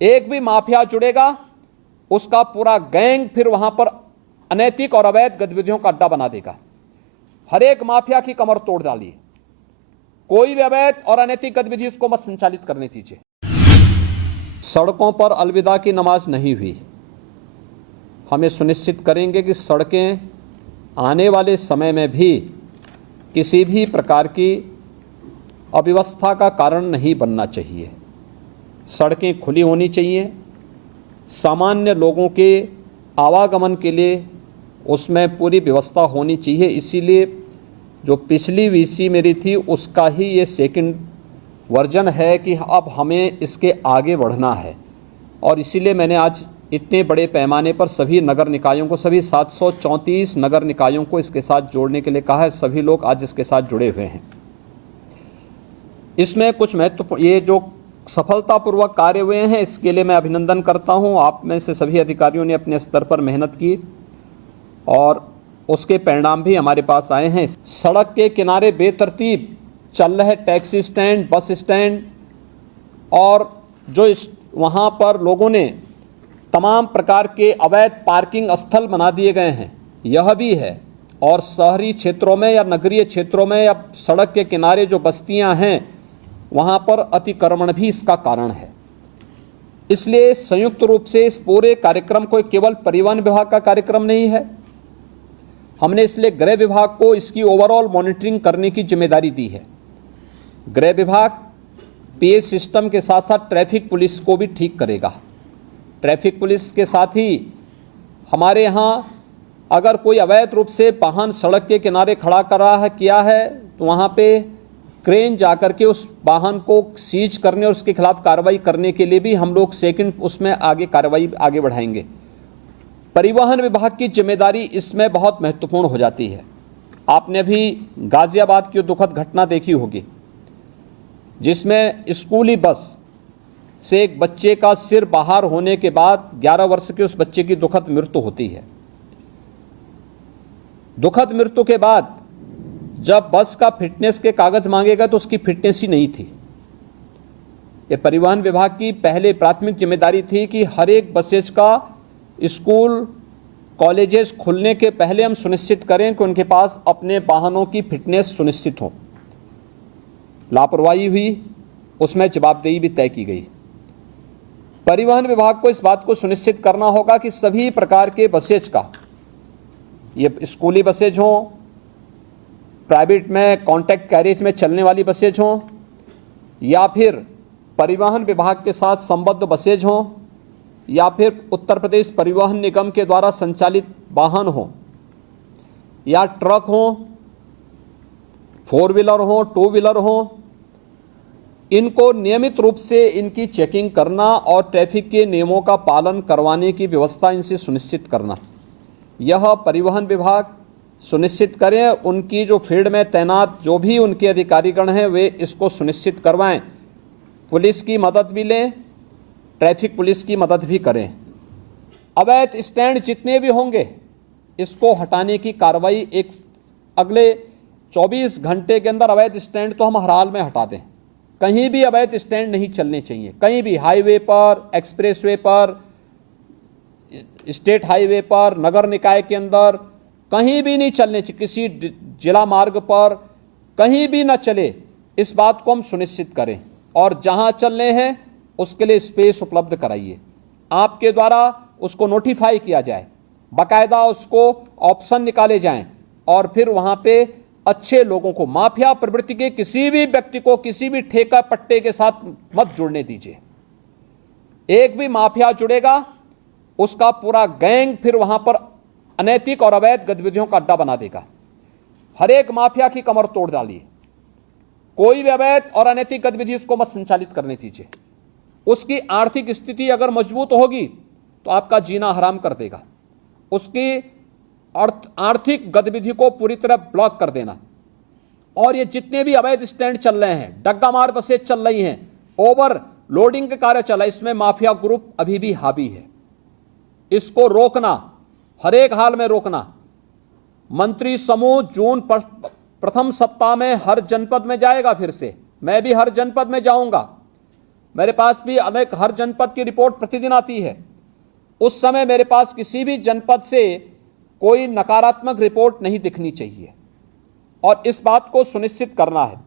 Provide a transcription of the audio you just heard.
एक भी माफिया जुड़ेगा उसका पूरा गैंग फिर वहां पर अनैतिक और अवैध गतिविधियों का अड्डा बना देगा। हर एक माफिया की कमर तोड़ डालिए, कोई भी अवैध और अनैतिक गतिविधि उसको मत संचालित करने दीजिए। सड़कों पर अलविदा की नमाज नहीं हुई। हमें सुनिश्चित करेंगे कि सड़कें आने वाले समय में भी किसी भी प्रकार की अव्यवस्था का कारण नहीं बनना चाहिए। सड़कें खुली होनी चाहिए, सामान्य लोगों के आवागमन के लिए उसमें पूरी व्यवस्था होनी चाहिए। इसीलिए जो पिछली वीसी मेरी थी उसका ही ये सेकंड वर्जन है कि अब हमें इसके आगे बढ़ना है, और इसीलिए मैंने आज इतने बड़े पैमाने पर सभी नगर निकायों को, सभी 734 नगर निकायों को इसके साथ जोड़ने के लिए कहा है। सभी लोग आज इसके साथ जुड़े हुए हैं। इसमें कुछ महत्वपूर्ण ये जो सफलतापूर्वक कार्य हुए हैं इसके लिए मैं अभिनंदन करता हूं। आप में से सभी अधिकारियों ने अपने स्तर पर मेहनत की और उसके परिणाम भी हमारे पास आए हैं। सड़क के किनारे बेतरतीब चल रहे टैक्सी स्टैंड, बस स्टैंड और जो वहां पर लोगों ने तमाम प्रकार के अवैध पार्किंग स्थल बना दिए गए हैं, यह भी है। और शहरी क्षेत्रों में या नगरीय क्षेत्रों में या सड़क के किनारे जो बस्तियां हैं वहां पर अतिक्रमण भी इसका कारण है। इसलिए संयुक्त रूप से इस पूरे कार्यक्रम को केवल परिवहन विभाग का कार्यक्रम नहीं है, हमने इसलिए गृह विभाग को इसकी ओवरऑल मॉनिटरिंग करने की जिम्मेदारी दी है। गृह विभाग पीए सिस्टम के साथ साथ ट्रैफिक पुलिस को भी ठीक करेगा। ट्रैफिक पुलिस के साथ ही हमारे यहाँ अगर कोई अवैध रूप से वाहन सड़क के किनारे खड़ा कर रहा है किया है तो वहाँ पे क्रेन जाकर के उस वाहन को सीज करने और उसके खिलाफ कार्रवाई करने के लिए भी हम लोग सेकंड उसमें आगे कार्रवाई आगे बढ़ाएंगे। परिवहन विभाग की जिम्मेदारी इसमें बहुत महत्वपूर्ण हो जाती है। आपने भी गाजियाबाद की दुखद घटना देखी होगी जिसमें स्कूली बस से एक बच्चे का सिर बाहर होने के बाद 11 वर्ष के उस बच्चे की दुखद मृत्यु होती है। दुखद मृत्यु के बाद जब बस का फिटनेस के कागज मांगे गए तो उसकी फिटनेस ही नहीं थी। ये परिवहन विभाग की पहले प्राथमिक जिम्मेदारी थी कि हर एक बसेज का स्कूल कॉलेजेस खुलने के पहले हम सुनिश्चित करें कि उनके पास अपने वाहनों की फिटनेस सुनिश्चित हो। लापरवाही हुई, उसमें जवाबदेही भी तय की गई। परिवहन विभाग को इस बात को सुनिश्चित करना होगा कि सभी प्रकार के बसेज का, ये स्कूली बसेज हों, प्राइवेट में कॉन्ट्रैक्ट कैरेज में चलने वाली बसेज हों या फिर परिवहन विभाग के साथ संबद्ध बसेज हों या फिर उत्तर प्रदेश परिवहन निगम के द्वारा संचालित वाहन हो या ट्रक हो, 4 व्हीलर हो, 2 व्हीलर हो, इनको नियमित रूप से इनकी चेकिंग करना और ट्रैफिक के नियमों का पालन करवाने की व्यवस्था इनसे सुनिश्चित करना, यह परिवहन विभाग सुनिश्चित करें। उनकी जो फील्ड में तैनात जो भी उनके अधिकारीगण हैं वे इसको सुनिश्चित करवाएं। पुलिस की मदद भी लें, ट्रैफिक पुलिस की मदद भी करें। अवैध स्टैंड जितने भी होंगे इसको हटाने की कार्रवाई एक अगले 24 घंटे के अंदर अवैध स्टैंड तो हम हर हाल में हटा दें। कहीं भी अवैध स्टैंड नहीं चलने चाहिए, कहीं भी, हाईवे पर, एक्सप्रेसवे पर, स्टेट हाईवे पर, नगर निकाय के अंदर कहीं भी नहीं चलने चाहिए। किसी जिला मार्ग पर कहीं भी ना चले, इस बात को हम सुनिश्चित करें। और जहां चलने हैं उसके लिए स्पेस उपलब्ध कराइए, आपके द्वारा उसको नोटिफाई किया जाए, बाकायदा उसको ऑप्शन निकाले जाएं और फिर वहां पे अच्छे लोगों को, माफिया प्रवृत्ति के किसी भी व्यक्ति को किसी भी ठेका पट्टे के साथ मत जुड़ने दीजिए। एक भी माफिया जुड़ेगा उसका पूरा गैंग फिर वहां पर अनैतिक और अवैध गतिविधियों का अड्डा बना देगा। हर एक माफिया की कमर तोड़ डालिए, कोई भी अवैध और अनैतिक गतिविधि उसको मत संचालित करने दीजिए। उसकी आर्थिक स्थिति अगर मजबूत होगी तो आपका जीना हराम कर देगा। उसकी आर्थिक गतिविधि को पूरी तरह ब्लॉक कर देना। और ये जितने भी अवैध स्टैंड चल रहे हैं, डग्गा मार बसें चल रही हैं, ओवर लोडिंग के कार्य चला, इसमें माफिया ग्रुप अभी भी हावी है। इसको रोकना, हर एक हाल में रोकना। मंत्री समूह जून प्रथम सप्ताह में हर जनपद में जाएगा। फिर से मैं भी हर जनपद में जाऊंगा। मेरे पास भी अनेक हर जनपद की रिपोर्ट प्रतिदिन आती है। उस समय मेरे पास किसी भी जनपद से कोई नकारात्मक रिपोर्ट नहीं दिखनी चाहिए और इस बात को सुनिश्चित करना है।